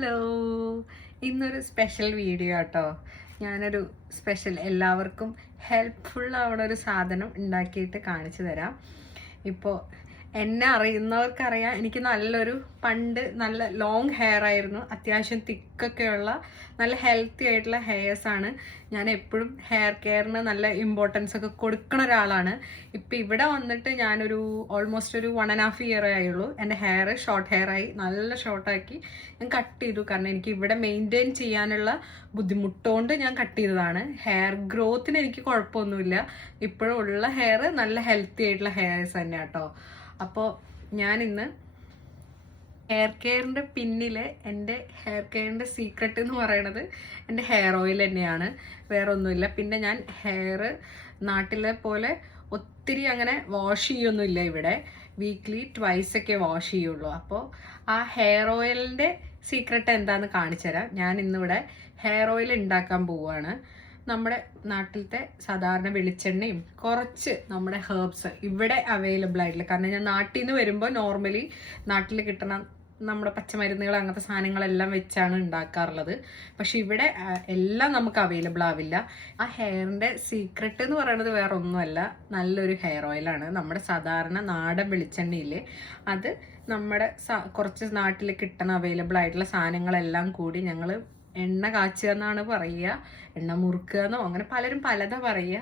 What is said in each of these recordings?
Hello, ഇന്നൊരു special video കേട്ടോ. ഞാനൊരു സ്പെഷ്യൽ എല്ലാവർക്കും ഹെൽപ്ഫുൾ ആവണ ഒരു സാധനം ഉണ്ടാക്കിയിട്ട് കാണിച്ചു തരാം. ഇപ്പോൾ എന്നെ അറിയുന്നവർക്കറിയാം, എനിക്ക് പണ്ട് നല്ല ലോങ് ഹെയർ ആയിരുന്നു. അത്യാവശ്യം തിക്കൊക്കെയുള്ള നല്ല ഹെൽത്തി ആയിട്ടുള്ള ഹെയർസാണ്. ഞാൻ എപ്പോഴും ഹെയർ കെയറിന് നല്ല ഇമ്പോർട്ടൻസ് ഒക്കെ കൊടുക്കുന്ന ഒരാളാണ്. ഇപ്പം ഇവിടെ വന്നിട്ട് ഞാനൊരു ഓൾമോസ്റ്റ് ഒരു 1.5 ഇയർ ആയുള്ളൂ. എൻ്റെ ഹെയർ ഷോർട്ട് ഹെയർ ആയി, നല്ല ഷോർട്ടാക്കി ഞാൻ കട്ട് ചെയ്തു. കാരണം എനിക്ക് ഇവിടെ മെയിൻറ്റെയിൻ ചെയ്യാനുള്ള ബുദ്ധിമുട്ടുകൊണ്ട് ഞാൻ കട്ട് ചെയ്തതാണ്. ഹെയർ ഗ്രോത്തിന് എനിക്ക് കുഴപ്പമൊന്നുമില്ല. ഇപ്പോഴും ഉള്ള ഹെയർ നല്ല ഹെൽത്തി ആയിട്ടുള്ള ഹെയർസ് തന്നെ കേട്ടോ. അപ്പോൾ ഞാനിന്ന് ഹെയർ കെയറിൻ്റെ പിന്നിലെ എൻ്റെ ഹെയർ കെയറിൻ്റെ സീക്രട്ട് എന്ന് പറയുന്നത് എൻ്റെ ഹെയർ ഓയിൽ തന്നെയാണ്, വേറെ ഒന്നുമില്ല. പിന്നെ ഞാൻ ഹെയർ നാട്ടിലെ പോലെ ഒത്തിരി അങ്ങനെ വാഷ് ചെയ്യൊന്നുമില്ല. ഇവിടെ വീക്ക്ലി ട്വൈസ് ഒക്കെ വാഷ് ചെയ്യുള്ളൂ. അപ്പോൾ ആ ഹെയർ ഓയിലിൻ്റെ സീക്രട്ട് എന്താണെന്ന് കാണിച്ചു തരാം. ഞാൻ ഇന്നിവിടെ ഹെയർ ഓയിൽ ഉണ്ടാക്കാൻ പോവുകയാണ്. നമ്മുടെ നാട്ടിലത്തെ സാധാരണ വെളിച്ചെണ്ണയും കുറച്ച് നമ്മുടെ ഹെർബ്സ് ഇവിടെ അവൈലബിൾ ആയിട്ടില്ല. കാരണം ഞാൻ നാട്ടിൽ നിന്ന് വരുമ്പോൾ നോർമലി നാട്ടിൽ കിട്ടുന്ന നമ്മുടെ പച്ചമരുന്നുകൾ അങ്ങനത്തെ സാധനങ്ങളെല്ലാം വെച്ചാണ് ഉണ്ടാക്കാറുള്ളത്. പക്ഷെ ഇവിടെ എല്ലാം നമുക്ക് അവൈലബിൾ ആവില്ല. ആ ഹെയറിൻ്റെ സീക്രട്ട് എന്ന് പറയുന്നത് വേറെ ഒന്നുമല്ല, നല്ലൊരു ഹെയർ ഓയിലാണ്. നമ്മുടെ സാധാരണ നാടൻ വെളിച്ചെണ്ണയില്ലേ, അത് നമ്മുടെ കുറച്ച് നാട്ടിൽ കിട്ടുന്ന അവൈലബിൾ ആയിട്ടുള്ള സാധനങ്ങളെല്ലാം കൂടി ഞങ്ങൾ എണ്ണ കാച്ചുക എന്നാണ് പറയുക, എണ്ണ മുറുക്കുക എന്നോ അങ്ങനെ പലരും പലതാ പറയുക.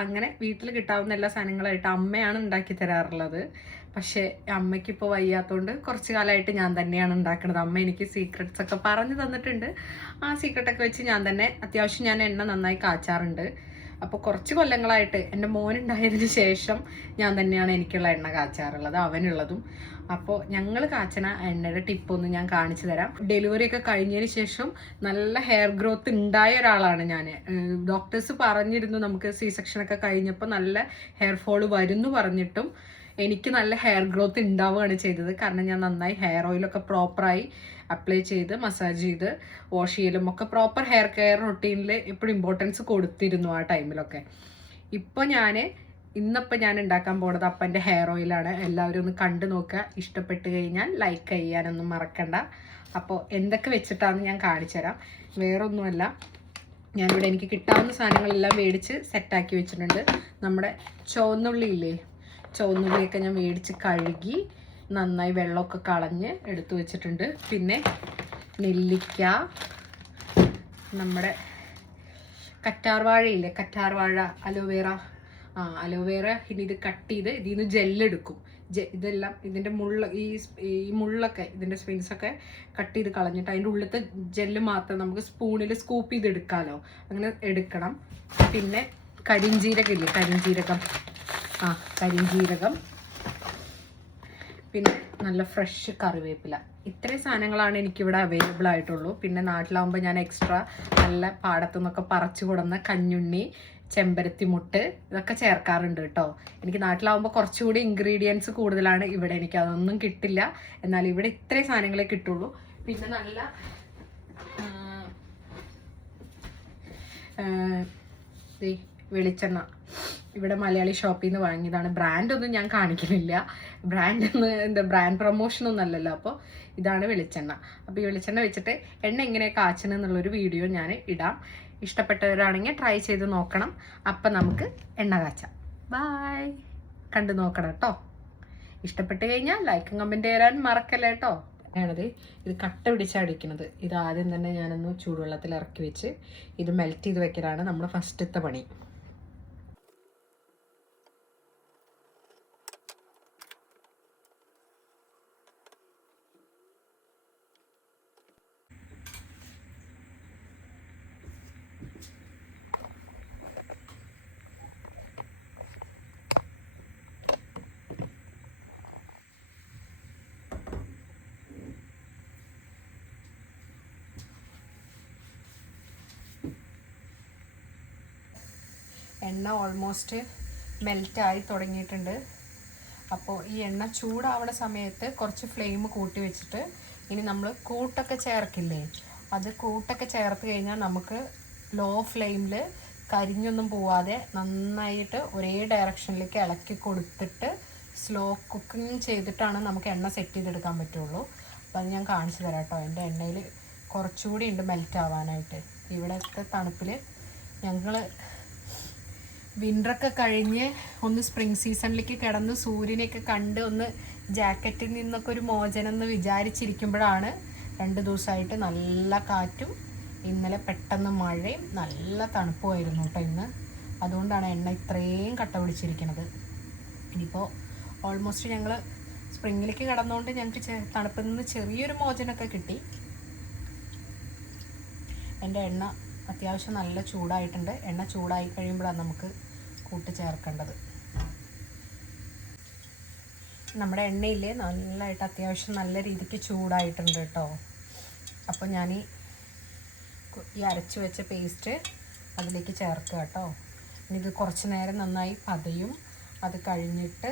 അങ്ങനെ വീട്ടിൽ കിട്ടാവുന്ന എല്ലാ സാധനങ്ങളായിട്ട് അമ്മയാണ് ഉണ്ടാക്കി തരാറുള്ളത്. പക്ഷേ അമ്മയ്ക്കിപ്പോൾ വയ്യാത്തതുകൊണ്ട് കുറച്ച് കാലമായിട്ട് ഞാൻ തന്നെയാണ് ഉണ്ടാക്കുന്നത്. അമ്മ എനിക്ക് സീക്രട്സ് ഒക്കെ പറഞ്ഞു തന്നിട്ടുണ്ട്. ആ സീക്രട്ടൊക്കെ വെച്ച് ഞാൻ തന്നെ അത്യാവശ്യം ഞാൻ എണ്ണ നന്നായി കാച്ചാറുണ്ട്. അപ്പോൾ കുറച്ച് കൊല്ലങ്ങളായിട്ട് എൻ്റെ മോനുണ്ടായതിന് ശേഷം ഞാൻ തന്നെയാണ് എനിക്കുള്ള എണ്ണ കാച്ചാറുള്ളത്, അവനുള്ളതും. അപ്പോൾ ഞങ്ങൾ കാച്ചണ എണ്ണയുടെ ടിപ്പൊന്ന് ഞാൻ കാണിച്ചു തരാം. ഡെലിവറി ഒക്കെ കഴിഞ്ഞതിന് ശേഷം നല്ല ഹെയർ ഗ്രോത്ത് ഉണ്ടായ ഒരാളാണ് ഞാൻ. ഡോക്ടേഴ്സ് പറഞ്ഞിരുന്നു നമുക്ക് സി സെക്ഷനൊക്കെ കഴിഞ്ഞപ്പോൾ നല്ല ഹെയർ ഫോള് വരുന്നു പറഞ്ഞിട്ടും എനിക്ക് നല്ല ഹെയർ ഗ്രോത്ത് ഉണ്ടാവുകയാണ് ചെയ്തത്. കാരണം ഞാൻ നന്നായി ഹെയർ ഓയിലൊക്കെ പ്രോപ്പറായി അപ്ലൈ ചെയ്ത് മസാജ് ചെയ്ത് വാഷ് ചെയ്യലും ഒക്കെ പ്രോപ്പർ ഹെയർ കെയർ റൊട്ടീനിൽ എപ്പോഴും ഇമ്പോർട്ടൻസ് കൊടുത്തിരുന്നു ആ ടൈമിലൊക്കെ. ഇപ്പോൾ ഇന്നിപ്പോൾ ഞാൻ ഉണ്ടാക്കാൻ പോകുന്നത് അപ്പൻ്റെ ഹെയർ ഓയിലാണ്. എല്ലാവരും ഒന്ന് കണ്ടു നോക്കുക. ഇഷ്ടപ്പെട്ട് കഴിഞ്ഞാൽ ലൈക്ക് ചെയ്യാനൊന്നും മറക്കണ്ട. അപ്പോൾ എന്തൊക്കെ വെച്ചിട്ടാണെന്ന് ഞാൻ കാണിച്ചു തരാം. വേറൊന്നുമല്ല, ഞാനിവിടെ എനിക്ക് കിട്ടാവുന്ന സാധനങ്ങളെല്ലാം മേടിച്ച് സെറ്റാക്കി വെച്ചിട്ടുണ്ട്. നമ്മുടെ ചുവന്നുള്ളിയില്ലേ, ചുവന്നുള്ളിയൊക്കെ ഞാൻ മേടിച്ച് കഴുകി നന്നായി വെള്ളമൊക്കെ കളഞ്ഞ് എടുത്തു വെച്ചിട്ടുണ്ട്. പിന്നെ നെല്ലിക്ക, നമ്മുടെ കറ്റാർവാഴയില്ലേ, കറ്റാർവാഴ, അലോവേറ, അലോവേറ. ഇനി ഇത് കട്ട് ചെയ്ത് ഇതിൽ നിന്ന് ജെല്ലെടുക്കും. ഇതെല്ലാം ഇതിൻ്റെ ഈ മുള്ളൊക്കെ ഇതിൻ്റെ സ്പിൻസൊക്കെ കട്ട് ചെയ്ത് കളഞ്ഞിട്ട് അതിൻ്റെ ഉള്ളിലത്തെ ജെല്ല് മാത്രം നമുക്ക് സ്പൂണിൽ സ്കൂപ്പ് ചെയ്തെടുക്കാമല്ലോ, അങ്ങനെ എടുക്കണം. പിന്നെ കരിഞ്ജീരകം ഇല്ലേ, കരിഞ്ജീരകം, കരിഞ്ജീരകം, പിന്നെ നല്ല ഫ്രഷ് കറിവേപ്പില. ഇത്രയും സാധനങ്ങളാണ് എനിക്കിവിടെ അവൈലബിൾ ആയിട്ടുള്ളൂ. പിന്നെ നാട്ടിലാവുമ്പോൾ ഞാൻ എക്സ്ട്രാ നല്ല പാടത്തു നിന്നൊക്കെ പറിച്ചു കൊടുന്ന കഞ്ഞുണ്ണി, ചെമ്പരത്തിമുട്ട് ഇതൊക്കെ ചേർക്കാറുണ്ട് കേട്ടോ. എനിക്ക് നാട്ടിലാവുമ്പോൾ കുറച്ചുകൂടി ഇൻഗ്രീഡിയൻസ് കൂടുതലാണ്. ഇവിടെ എനിക്ക് അതൊന്നും കിട്ടില്ല. എന്നാൽ ഇവിടെ ഇത്രയും സാധനങ്ങളെ കിട്ടുള്ളൂ. പിന്നെ നല്ല വെളിച്ചെണ്ണ ഇവിടെ മലയാളി ഷോപ്പിൽ നിന്ന് വാങ്ങിയതാണ്. ബ്രാൻഡൊന്നും ഞാൻ കാണിക്കുന്നില്ല, ബ്രാൻഡ് പ്രൊമോഷനൊന്നും അല്ലല്ലോ. അപ്പോൾ ഇതാണ് വെളിച്ചെണ്ണ. അപ്പോൾ ഈ വെളിച്ചെണ്ണ വെച്ചിട്ട് എണ്ണ എങ്ങനെ കാച്ചണമെന്നുള്ളൊരു വീഡിയോ ഞാൻ ഇടാം. ഇഷ്ടപ്പെട്ടവരാണെങ്കിൽ ട്രൈ ചെയ്ത് നോക്കണം. അപ്പം നമുക്ക് എണ്ണ കാച്ചാം. ബായ്, കണ്ടു നോക്കണം കേട്ടോ. ഇഷ്ടപ്പെട്ട് കഴിഞ്ഞാൽ ലൈക്കും കമൻറ്റ് ചെയ്യാൻ മറക്കല്ലേ കേട്ടോ. ഇത് കട്ട പിടിച്ചടിക്കുന്നത്. ഇത് ആദ്യം തന്നെ ഞാനൊന്ന് ചൂടുവെള്ളത്തിൽ ഇറക്കി വെച്ച് ഇത് മെൽറ്റ് ചെയ്ത് വെക്കലാണ് നമ്മുടെ ഫസ്റ്റത്തെ പണി. എണ്ണ ഓൾമോസ്റ്റ് മെൽറ്റായി തുടങ്ങിയിട്ടുണ്ട്. അപ്പോൾ ഈ എണ്ണ ചൂടാവുന്ന സമയത്ത് കുറച്ച് ഫ്ലെയിം കൂട്ടി വെച്ചിട്ട് ഇനി നമ്മൾ കൂട്ടൊക്കെ ചേർക്കില്ലേ, അത് കൂട്ടൊക്കെ ചേർത്ത് കഴിഞ്ഞാൽ നമുക്ക് ലോ ഫ്ലെയിമിൽ കരിഞ്ഞൊന്നും പോവാതെ നന്നായിട്ട് ഒരേ ഡയറക്ഷനിലേക്ക് ഇളക്കി കൊടുത്തിട്ട് സ്ലോ കുക്കിംഗ് ചെയ്തിട്ടാണ് നമുക്ക് എണ്ണ സെറ്റ് ചെയ്തെടുക്കാൻ പറ്റുള്ളൂ. അപ്പോൾ അത് ഞാൻ കാണിച്ചു തരാം കേട്ടോ. എൻ്റെ എണ്ണയിൽ കുറച്ചുകൂടി ഉണ്ട് മെൽറ്റ് ആവാനായിട്ട്. ഇവിടുത്തെ തണുപ്പിൽ ഞങ്ങൾ വിൻ്ററൊക്കെ കഴിഞ്ഞ് ഒന്ന് സ്പ്രിങ് സീസണിലേക്ക് കിടന്ന് സൂര്യനെയൊക്കെ കണ്ട് ഒന്ന് ജാക്കറ്റിൽ നിന്നൊക്കെ ഒരു മോചനം എന്ന് വിചാരിച്ചിരിക്കുമ്പോഴാണ് 2 ദിവസമായിട്ട് നല്ല കാറ്റും ഇന്നലെ പെട്ടെന്ന് മഴയും നല്ല തണുപ്പുമായിരുന്നു കേട്ടോ ഇന്ന്. അതുകൊണ്ടാണ് എണ്ണ ഇത്രയും കട്ട പിടിച്ചിരിക്കുന്നത്. ഇനിയിപ്പോൾ ഓൾമോസ്റ്റ് ഞങ്ങൾ സ്പ്രിങ്ങിലേക്ക് കിടന്നുകൊണ്ട് ഞങ്ങൾക്ക് തണുപ്പിൽ നിന്ന് ചെറിയൊരു മോചനമൊക്കെ കിട്ടി. എൻ്റെ എണ്ണ അത്യാവശ്യം നല്ല ചൂടായിട്ടുണ്ട്. എണ്ണ ചൂടായി കഴിയുമ്പോഴാണ് നമുക്ക് കൂട്ട് ചേർക്കേണ്ടത്. നമ്മുടെ എണ്ണയിൽ നല്ലതായിട്ട് അത്യാവശ്യം നല്ല രീതിക്ക് ചൂടായിട്ടുണ്ട് കേട്ടോ. അപ്പോൾ ഞാൻ ഈ അരച്ച് വെച്ച പേസ്റ്റ് അതിലേക്ക് ചേർക്കുക കേട്ടോ. ഇനി ഇത് കുറച്ച് നേരം നന്നായി പതയും. അത് കഴിഞ്ഞിട്ട്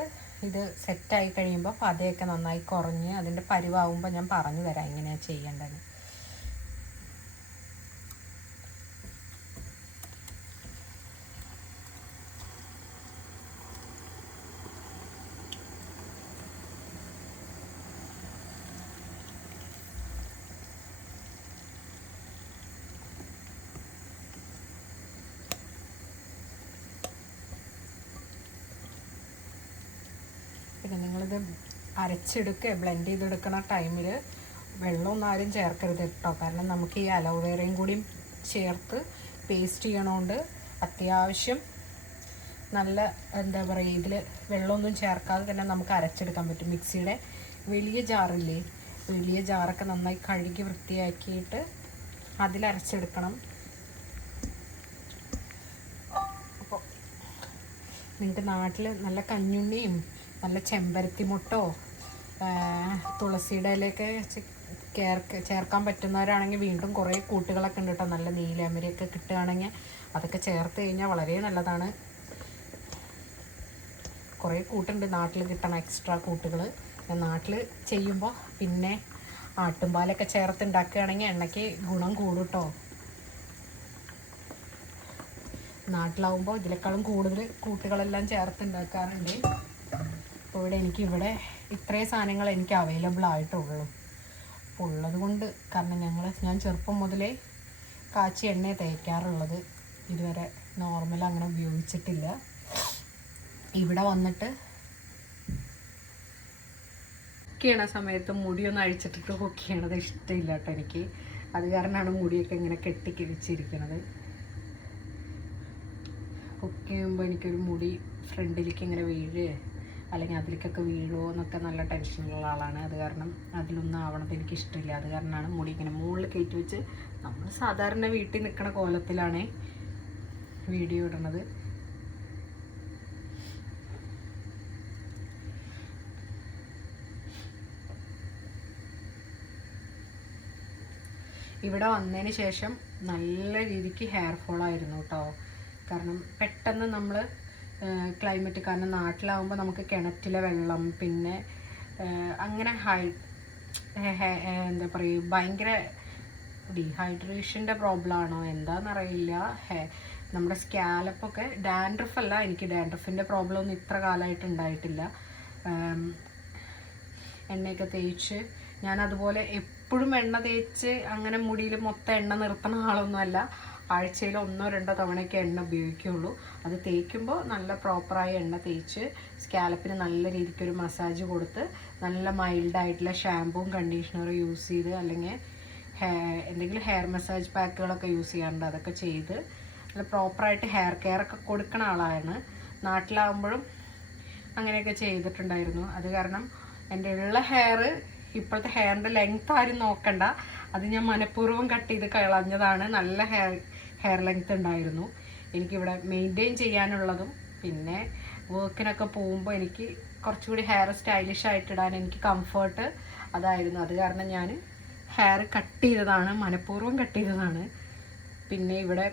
ഇത് സെറ്റായി കഴിയുമ്പോൾ പതയൊക്കെ നന്നായി കുറഞ്ഞ് അതിൻ്റെ പരിവാകുമ്പോൾ ഞാൻ പറഞ്ഞു തരാം എങ്ങനെയാണ് ചെയ്യേണ്ടത്. പിന്നെ നിങ്ങളിത് അരച്ചെടുക്കുക, ബ്ലെൻഡ് ചെയ്തെടുക്കുന്ന ടൈമിൽ വെള്ളമൊന്നും ആരും ചേർക്കരുത് കേട്ടോ. കാരണം നമുക്ക് ഈ അലോവേറയും കൂടി ചേർത്ത് പേസ്റ്റ് ചെയ്യണോണ്ട് അത്യാവശ്യം നല്ല എന്താ പറയുക, ഇതിൽ വെള്ളമൊന്നും ചേർക്കാതെ തന്നെ നമുക്ക് അരച്ചെടുക്കാൻ പറ്റും. മിക്സിയുടെ വലിയ ജാറില്ലേ, വലിയ ജാറൊക്കെ നന്നായി കഴുകി വൃത്തിയാക്കിയിട്ട് അതിലരച്ചെടുക്കണം. അപ്പോൾ നിങ്ങൾക്ക് നാട്ടിൽ നല്ല കഞ്ഞുണ്ണിയും നല്ല ചെമ്പരത്തി മുട്ടോ തുളസിയുടെ ഇലയൊക്കെ ചേർക്കാൻ പറ്റുന്നവരാണെങ്കിൽ വീണ്ടും കുറേ കൂട്ടുകളൊക്കെ ഉണ്ട് കേട്ടോ. നല്ല നീലമരിയൊക്കെ കിട്ടുകയാണെങ്കിൽ അതൊക്കെ ചേർത്ത് കഴിഞ്ഞാൽ വളരെ നല്ലതാണ്. കുറേ കൂട്ടുണ്ട് നാട്ടിൽ കിട്ടണ എക്സ്ട്രാ കൂട്ടുകൾ. നാട്ടിൽ ചെയ്യുമ്പോൾ പിന്നെ ആട്ടുംപാലൊക്കെ ചേർത്ത് ഉണ്ടാക്കുകയാണെങ്കിൽ എണ്ണയ്ക്ക് ഗുണം കൂടും കേട്ടോ. നാട്ടിലാവുമ്പോൾ ഇതിനേക്കാളും കൂടുതൽ കൂട്ടുകളെല്ലാം ചേർത്ത് ഉണ്ടാക്കാറുണ്ട്. അപ്പോൾ എനിക്കിവിടെ ഇത്രയും സാധനങ്ങൾ എനിക്ക് അവൈലബിൾ ആയിട്ടുള്ളൂ. അപ്പോൾ ഉള്ളത് കൊണ്ട്, കാരണം ഞാൻ ചെറുപ്പം മുതലേ കാച്ചി എണ്ണയെ തേക്കാറുള്ളത്, ഇതുവരെ നോർമൽ അങ്ങനെ ഉപയോഗിച്ചിട്ടില്ല. ഇവിടെ വന്നിട്ട് കുക്ക് ചെയ്യണ സമയത്ത് മുടിയൊന്നും അഴിച്ചിട്ടിട്ട് കുക്ക് ചെയ്യണത് ഇഷ്ടമില്ല കേട്ടോ എനിക്ക്. അത് കാരണമാണ് മുടിയൊക്കെ ഇങ്ങനെ കെട്ടിക്കിഴിച്ചിരിക്കുന്നത്. കുക്ക് ചെയ്യുമ്പോൾ എനിക്കൊരു മുടി ഫ്രണ്ടിലേക്ക് ഇങ്ങനെ വീഴുക അല്ലെങ്കിൽ അതിലേക്കൊക്കെ വീഴുമോ എന്നൊക്കെ നല്ല ടെൻഷനുള്ള ആളാണ്. അത് കാരണം അതിലൊന്നും ആവണത് എനിക്കിഷ്ടമില്ല. അത് കാരണമാണ് മുടി ഇങ്ങനെ മുകളിൽ കയറ്റി വെച്ച് നമ്മൾ സാധാരണ വീട്ടിൽ നിൽക്കുന്ന കോലത്തിലാണ് വീഡിയോ ഇടുന്നത്. ഇവിടെ വന്നതിന് ശേഷം നല്ല രീതിക്ക് ഹെയർ ഫോളായിരുന്നു കേട്ടോ. കാരണം പെട്ടെന്ന് നമ്മൾ ക്ലൈമറ്റ്, കാരണം നാട്ടിലാവുമ്പോൾ നമുക്ക് കിണറ്റിലെ വെള്ളം, പിന്നെ അങ്ങനെ എന്താ പറയുക, ഭയങ്കര ഡീഹൈഡ്രേഷൻ്റെ പ്രോബ്ലം ആണോ എന്താണെന്നറിയില്ല. നമ്മുടെ സ്കാലപ്പൊക്കെ ഡാൻഡ്രഫ് അല്ല, എനിക്ക് ഡാൻഡ്രഫിൻ്റെ പ്രോബ്ലം ഒന്നും ഇത്ര കാലമായിട്ട് ഉണ്ടായിട്ടില്ല. എണ്ണയൊക്കെ തേച്ച് ഞാൻ അതുപോലെ എപ്പോഴും എണ്ണ തേച്ച് അങ്ങനെ മുടിയിൽ മൊത്തം എണ്ണ നിർത്തുന്ന ആളൊന്നുമല്ല. ആഴ്ചയിൽ 1-2 തവണയൊക്കെ എണ്ണ ഉപയോഗിക്കുകയുള്ളൂ. അത് തേക്കുമ്പോൾ നല്ല പ്രോപ്പറായി എണ്ണ തേച്ച് സ്കാലപ്പിന് നല്ല രീതിക്കൊരു മസാജ് കൊടുത്ത് നല്ല മൈൽഡായിട്ടുള്ള ഷാമ്പൂവും കണ്ടീഷണറും യൂസ് ചെയ്ത്, അല്ലെങ്കിൽ എന്തെങ്കിലും ഹെയർ മസാജ് പാക്കുകളൊക്കെ യൂസ് ചെയ്യാറുണ്ട്, അതൊക്കെ ചെയ്ത് നല്ല പ്രോപ്പറായിട്ട് ഹെയർ കെയർ ഒക്കെ കൊടുക്കുന്ന ആളാണ്. നാട്ടിലാകുമ്പോഴും അങ്ങനെയൊക്കെ ചെയ്തിട്ടുണ്ടായിരുന്നു. അത് കാരണം എൻ്റെ ഉള്ള ഹെയർ, ഇപ്പോഴത്തെ ഹെയറിൻ്റെ ലെങ്ത് ആരും നോക്കണ്ട, അത് ഞാൻ മനഃപൂർവ്വം കട്ട് ചെയ്ത് കളഞ്ഞതാണ്. നല്ല ഹെയർ ലെങ്ത് ഉണ്ടായിരുന്നു. എനിക്കിവിടെ മെയിൻറ്റെയിൻ ചെയ്യാനുള്ളതും പിന്നെ വർക്കിനൊക്കെ പോകുമ്പോൾ എനിക്ക് കുറച്ചുകൂടി ഹെയർ സ്റ്റൈലിഷ് ആയിട്ടിടാൻ എനിക്ക് കംഫർട്ട് അതായിരുന്നു. അത് കാരണം ഞാൻ ഹെയർ കട്ട് ചെയ്തതാണ്, മനഃപൂർവ്വം കട്ട് ചെയ്തതാണ്. പിന്നെ ഇവിടെ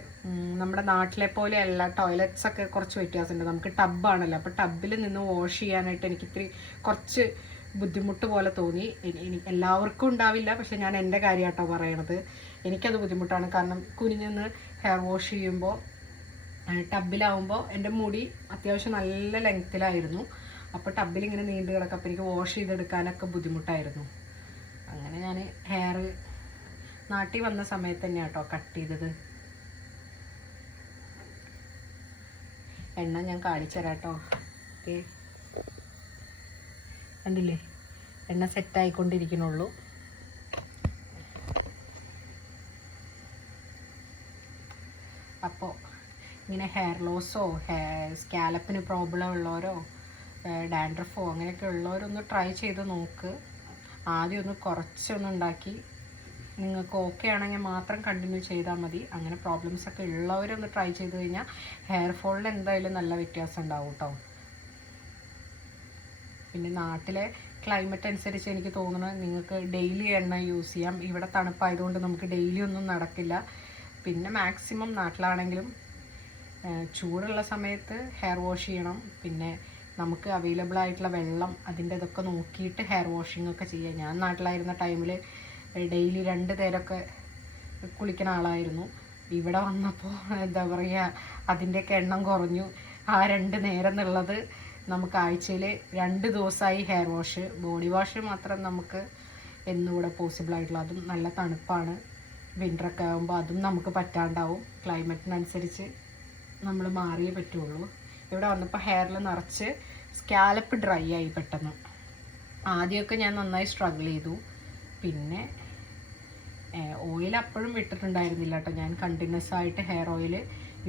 നമ്മുടെ നാട്ടിലെ പോലെയല്ല, ടോയ്ലറ്റ്സൊക്കെ കുറച്ച് വ്യത്യാസമുണ്ട്. നമുക്ക് ടബ്ബാണല്ലോ, അപ്പോൾ ടബ്ബിൽ നിന്ന് വാഷ് ചെയ്യാനായിട്ട് എനിക്കിത്തിരി കുറച്ച് ബുദ്ധിമുട്ട് പോലെ തോന്നി. എല്ലാവർക്കും ഉണ്ടാവില്ല, പക്ഷെ ഞാൻ എൻ്റെ കാര്യമായിട്ടോ പറയണത്. എനിക്കത് ബുദ്ധിമുട്ടാണ്. കാരണം കുനിഞ്ഞൊന്ന് ഹെയർ വാഷ് ചെയ്യുമ്പോൾ ടബിലാവുമ്പോൾ എൻ്റെ മുടി അത്യാവശ്യം നല്ല ലെങ്ത്തിലായിരുന്നു. അപ്പോൾ ടബിലിങ്ങനെ നീണ്ടു കിടക്കും. അപ്പോൾ എനിക്ക് വാഷ് ചെയ്തെടുക്കാനൊക്കെ ബുദ്ധിമുട്ടായിരുന്നു. അങ്ങനെ ഞാൻ ഹെയർ നാട്ടിൽ വന്ന സമയത്ത് തന്നെ കേട്ടോ കട്ട് ചെയ്തത്. എണ്ണ ഞാൻ കാണിച്ചു തരാം കേട്ടോ. ഓക്കെ, കണ്ടില്ലേ എണ്ണ സെറ്റായിക്കൊണ്ടിരിക്കണുള്ളൂ. അപ്പോൾ ഇങ്ങനെ ഹെയർ ലോസോ സ്കാലപ്പിന് പ്രോബ്ലം ഉള്ളവരോ ഡാൻഡ്രഫോ അങ്ങനെയൊക്കെ ഉള്ളവരൊന്ന് ട്രൈ ചെയ്ത് നോക്ക്. ആദ്യം ഒന്ന് കുറച്ചൊന്ന് ഉണ്ടാക്കി നിങ്ങൾക്ക് ഓക്കെ ആണെങ്കിൽ മാത്രം കണ്ടിന്യൂ ചെയ്താൽ മതി. അങ്ങനെ പ്രോബ്ലംസ് ഒക്കെ ഉള്ളവരൊന്ന് ട്രൈ ചെയ്ത് കഴിഞ്ഞാൽ ഹെയർ ഫോളിൽ എന്തായാലും നല്ല വ്യത്യാസം ഉണ്ടാവും കേട്ടോ. പിന്നെ നാട്ടിലെ ക്ലൈമറ്റ് അനുസരിച്ച് എനിക്ക് തോന്നുന്നത് നിങ്ങൾക്ക് ഡെയിലി എണ്ണ യൂസ് ചെയ്യാം. ഇവിടെ തണുപ്പായതുകൊണ്ട് നമുക്ക് ഡെയിലി ഒന്നും നടക്കില്ല. പിന്നെ മാക്സിമം നാട്ടിലാണെങ്കിലും ചൂടുള്ള സമയത്ത് ഹെയർ വാഷ് ചെയ്യണം. പിന്നെ നമുക്ക് അവൈലബിൾ ആയിട്ടുള്ള വെള്ളം അതിൻ്റെ ഇതൊക്കെ നോക്കിയിട്ട് ഹെയർ വാഷിംഗ് ഒക്കെ ചെയ്യാം. ഞാൻ നാട്ടിലായിരുന്ന ടൈമിൽ ഡെയിലി 2 നേരമൊക്കെ കുളിക്കുന്ന ആളായിരുന്നു. ഇവിടെ വന്നപ്പോൾ എന്താ പറയുക, അതിൻ്റെയൊക്കെ എണ്ണം കുറഞ്ഞു. ആ 2 നേരം എന്നുള്ളത് നമുക്ക് ആഴ്ചയിൽ 2 ദിവസമായി ഹെയർ വാഷ്. ബോഡി വാഷ് മാത്രം നമുക്ക് എന്നുകൂടെ പോസിബിൾ ആയിട്ടുള്ളൂ. അതും നല്ല തണുപ്പാണ്. വിൻ്ററൊക്കെ ആകുമ്പോൾ അതും നമുക്ക് പറ്റാണ്ടാവും. ക്ലൈമറ്റിനനുസരിച്ച് നമ്മൾ മാറിയേ പറ്റുള്ളൂ. ഇവിടെ വന്നപ്പോൾ ഹെയറിൽ നിറച്ച് സ്കാലപ്പ് ഡ്രൈ ആയി പെട്ടെന്ന്. ആദ്യമൊക്കെ ഞാൻ നന്നായി സ്ട്രഗിൾ ചെയ്തു. പിന്നെ ഓയിൽ അപ്പോഴും വിട്ടിട്ടുണ്ടായിരുന്നില്ല കേട്ടോ. ഞാൻ കണ്ടിന്യൂസ് ആയിട്ട് ഹെയർ ഓയിൽ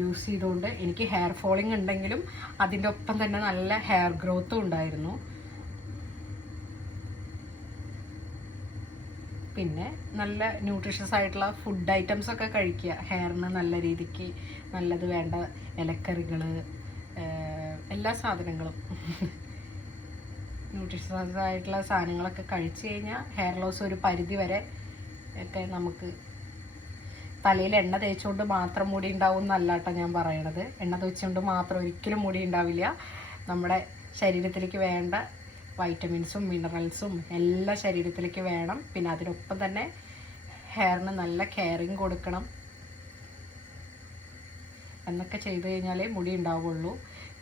യൂസ് ചെയ്തുകൊണ്ട് എനിക്ക് ഹെയർ ഫോളിങ് ഉണ്ടെങ്കിലും അതിൻ്റെ ഒപ്പം തന്നെ നല്ല ഹെയർ ഗ്രോത്തും ഉണ്ടായിരുന്നു. പിന്നെ നല്ല ന്യൂട്രീഷ്യസ് ആയിട്ടുള്ള ഫുഡ് ഐറ്റംസ് ഒക്കെ കഴിക്കുക. ഹെയറിന് നല്ല രീതിക്ക് നല്ലത് വേണ്ട ഇലക്കറികൾ, എല്ലാ സാധനങ്ങളും ന്യൂട്രീഷ്യസ് ആയിട്ടുള്ള സാധനങ്ങളൊക്കെ കഴിച്ചു കഴിഞ്ഞാൽ ഹെയർ ലോസ് ഒരു പരിധി വരെ ഒക്കെ നമുക്ക്. തലയിൽ എണ്ണ തേച്ചുകൊണ്ട് മാത്രം മുടി ഉണ്ടാവും എന്നല്ല കേട്ടോ ഞാൻ പറയണത്. എണ്ണ തേച്ചുകൊണ്ട് മാത്രം ഒരിക്കലും മുടി ഉണ്ടാവില്ല. നമ്മുടെ ശരീരത്തിലേക്ക് വേണ്ട വൈറ്റമിൻസും മിനറൽസും എല്ലാം ശരീരത്തിലേക്ക് വേണം. പിന്നെ അതിനൊപ്പം തന്നെ ഹെയറിന് നല്ല കെയറിങ് കൊടുക്കണം. എന്നൊക്കെ ചെയ്ത് കഴിഞ്ഞാലേ മുടി ഉണ്ടാവുള്ളൂ.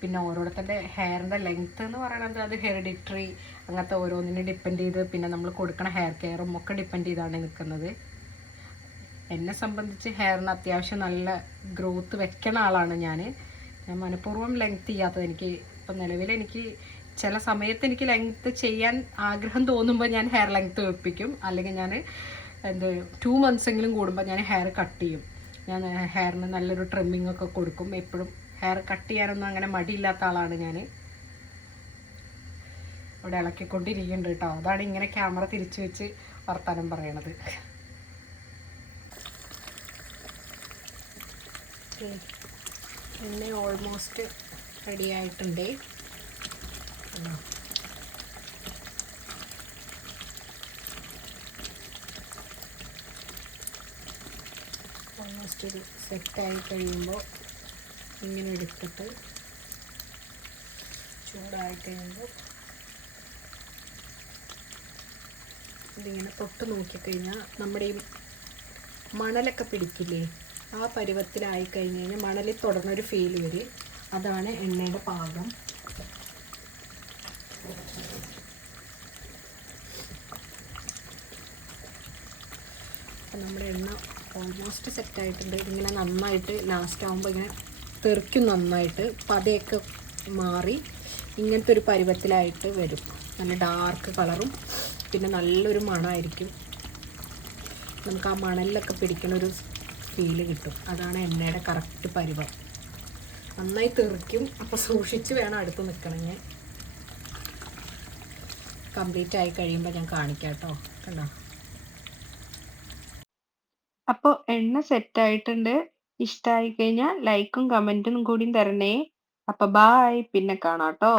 പിന്നെ ഓരോരുത്തരുടെ ഹെയറിൻ്റെ ലെങ്ത്ത് എന്ന് പറയുന്നത് അത് ഹെറിഡിറ്ററി അങ്ങനത്തെ ഓരോന്നിനെ ഡിപ്പെൻഡ് ചെയ്ത്, പിന്നെ നമ്മൾ കൊടുക്കണ ഹെയർ കെയറും ഒക്കെ ഡിപ്പെൻഡ് ചെയ്താണ് നിൽക്കുന്നത്. എന്നെ സംബന്ധിച്ച് ഹെയറിന് അത്യാവശ്യം നല്ല ഗ്രോത്ത് വെക്കണ ആളാണ് ഞാൻ. മനഃപൂർവ്വം ലെങ്ത്ത് ചെയ്യാത്തത്. എനിക്ക് ഇപ്പം നിലവിൽ എനിക്ക് ചില സമയത്ത് എനിക്ക് ലെങ്ത്ത് ചെയ്യാൻ ആഗ്രഹം തോന്നുമ്പോൾ ഞാൻ ഹെയർ ലെങ്ത്ത് വെപ്പിക്കും. അല്ലെങ്കിൽ ഞാൻ 2 മന്ത്സെങ്കിലും കൂടുമ്പോൾ ഞാൻ ഹെയർ കട്ട് ചെയ്യും. ഞാൻ ഹെയറിന് നല്ലൊരു ട്രിമ്മിങ് ഒക്കെ കൊടുക്കും. എപ്പോഴും ഹെയർ കട്ട് ചെയ്യാനൊന്നും അങ്ങനെ മടിയില്ലാത്ത ആളാണ് ഞാൻ. ഇവിടെ ഇളക്കിക്കൊണ്ടിരിക്കുന്നുണ്ട് കേട്ടോ. അതാണ് ഇങ്ങനെ ക്യാമറ തിരിച്ചു വെച്ച് വർത്താനം പറയണത്. എണ്ണ ഓൾമോസ്റ്റ് റെഡി ആയിട്ടുണ്ട്. ഓൾമോസ്റ്റ് ഒരു സെറ്റായി കഴിയുമ്പോൾ ഇങ്ങനെ എടുത്തിട്ട് ചൂടായി കഴിയുമ്പോൾ ഇതിങ്ങനെ തൊട്ട് നോക്കിക്കഴിഞ്ഞാൽ നമ്മുടെ ഈ മണലൊക്കെ പിടിക്കില്ലേ, ആ പരുവത്തിലായി കഴിഞ്ഞ് കഴിഞ്ഞാൽ മണലിൽ തുടർന്നൊരു ഫീൽ വരും. അതാണ് എണ്ണയുടെ പാകം. അപ്പം നമ്മുടെ എണ്ണ ഓൾമോസ്റ്റ് സെറ്റായിട്ടുണ്ട്. ഇതിങ്ങനെ നന്നായിട്ട് ലാസ്റ്റ് ആകുമ്പോൾ ഇങ്ങനെ തെറിക്കും നന്നായിട്ട്. പതയൊക്കെ മാറി ഇങ്ങനത്തെ ഒരു പരുവത്തിലായിട്ട് വരും. നല്ല ഡാർക്ക് കളറും പിന്നെ നല്ലൊരു മണമായിരിക്കും. നമുക്ക് ആ മണലിലൊക്കെ പിടിക്കണൊരു ഫീല് കിട്ടും. അതാണ് എണ്ണയുടെ കറക്റ്റ് പരുവം. നന്നായി തെറിക്കും. അപ്പോൾ സൂക്ഷിച്ച് വേണം അടുത്ത് നിൽക്കണമെങ്കിൽ. കംപ്ലീറ്റ് ആയി കഴിയുമ്പോൾ ഞാൻ കാണിക്കാം കേട്ടോ. കണ്ടോ? അപ്പോൾ എണ്ണ സെറ്റായിട്ടുണ്ട്. ഇഷ്ടമായി കഴിഞ്ഞാൽ ലൈക്കും കമൻറ്റും കൂടിയും തരണേ. അപ്പോൾ ബായ്, പിന്നെ കാണാം കേട്ടോ.